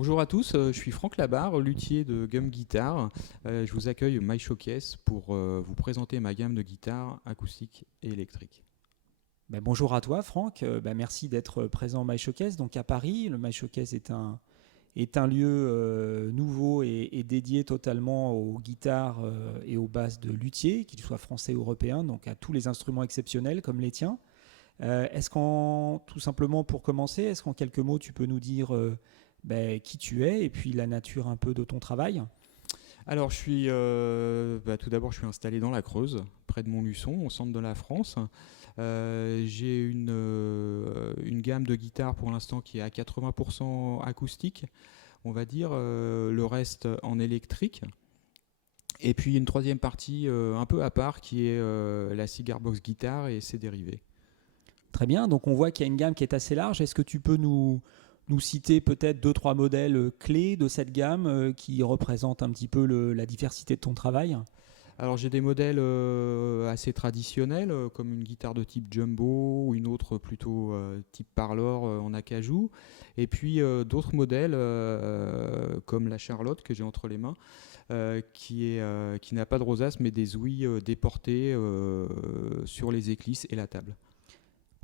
Bonjour à tous, je suis Franck Labarre, luthier de Gum Guitar. Je vous accueille au My Showcase pour vous présenter ma gamme de guitares acoustiques et électriques. Bonjour à toi Franck. Merci d'être présent au My Showcase, donc à Paris. Le My Showcase est un lieu nouveau et dédié totalement aux guitares et aux basses de luthiers, qu'ils soient français ou européens, donc à tous les instruments exceptionnels comme les tiens. Tout simplement pour commencer, est-ce qu'en quelques mots tu peux nous dire qui tu es et puis la nature un peu de ton travail? Alors tout d'abord je suis installé dans la Creuse, près de Montluçon, au centre de la France. J'ai une gamme de guitares pour l'instant qui est à 80% acoustique, on va dire, le reste en électrique. Et puis une troisième partie un peu à part qui est la Cigar Box Guitar et ses dérivés. Très bien, donc on voit qu'il y a une gamme qui est assez large. Est-ce que tu peux nous citer peut-être deux, trois modèles clés de cette gamme qui représentent un petit peu la diversité de ton travail? Alors j'ai des modèles assez traditionnels comme une guitare de type jumbo ou une autre plutôt type parlor en acajou, et puis d'autres modèles comme la Charlotte que j'ai entre les mains qui n'a pas de rosace mais des ouïes déportées sur les éclisses et la table.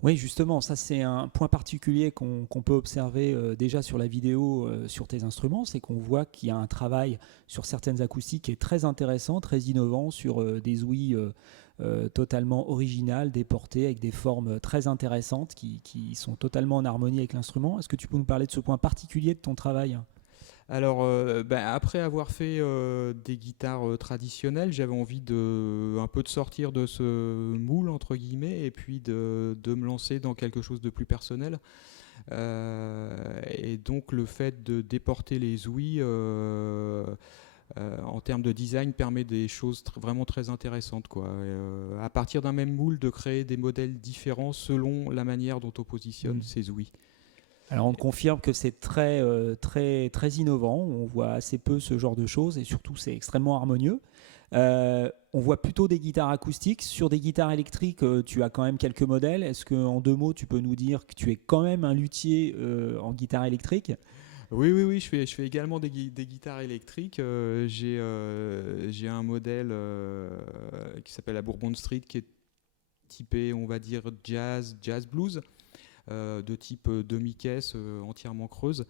Oui, justement, ça c'est un point particulier qu'on peut observer déjà sur la vidéo sur tes instruments, c'est qu'on voit qu'il y a un travail sur certaines acoustiques qui est très intéressant, très innovant, sur des ouïes totalement originales, déportées, avec des formes très intéressantes qui sont totalement en harmonie avec l'instrument. Est-ce que tu peux nous parler de ce point particulier de ton travail? Alors, après avoir fait des guitares traditionnelles, j'avais envie un peu de sortir de ce moule, entre guillemets, et puis de me lancer dans quelque chose de plus personnel. Et donc, le fait de déporter les ouïes en termes de design permet des choses vraiment très intéressantes, quoi. À partir d'un même moule, de créer des modèles différents selon la manière dont on positionne ces ouïes. Alors on te confirme que c'est très innovant, on voit assez peu ce genre de choses et surtout c'est extrêmement harmonieux. On voit plutôt des guitares acoustiques. Sur des guitares électriques, tu as quand même quelques modèles. Est-ce qu'en deux mots, tu peux nous dire que tu es quand même un luthier en guitare électrique? Oui, je fais également des guitares électriques. J'ai un modèle qui s'appelle la Bourbon Street qui est typé, on va dire, jazz blues, de type demi-caisse entièrement creuse.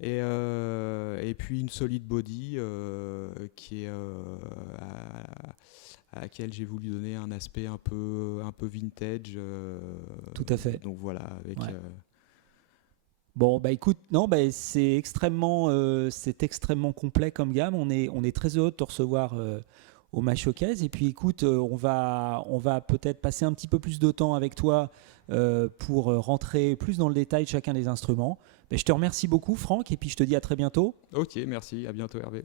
Et puis une solid body qui est à laquelle j'ai voulu donner un aspect un peu vintage. Tout à fait. Donc voilà, avec. Ouais. Bon, écoute, non, c'est extrêmement complet comme gamme. On est très heureux de te recevoir au My Showcase. Et puis écoute, on va peut-être passer un petit peu plus de temps avec toi pour rentrer plus dans le détail de chacun des instruments. Je te remercie beaucoup, Franck, et puis je te dis à très bientôt. Ok, merci, à bientôt Hervé.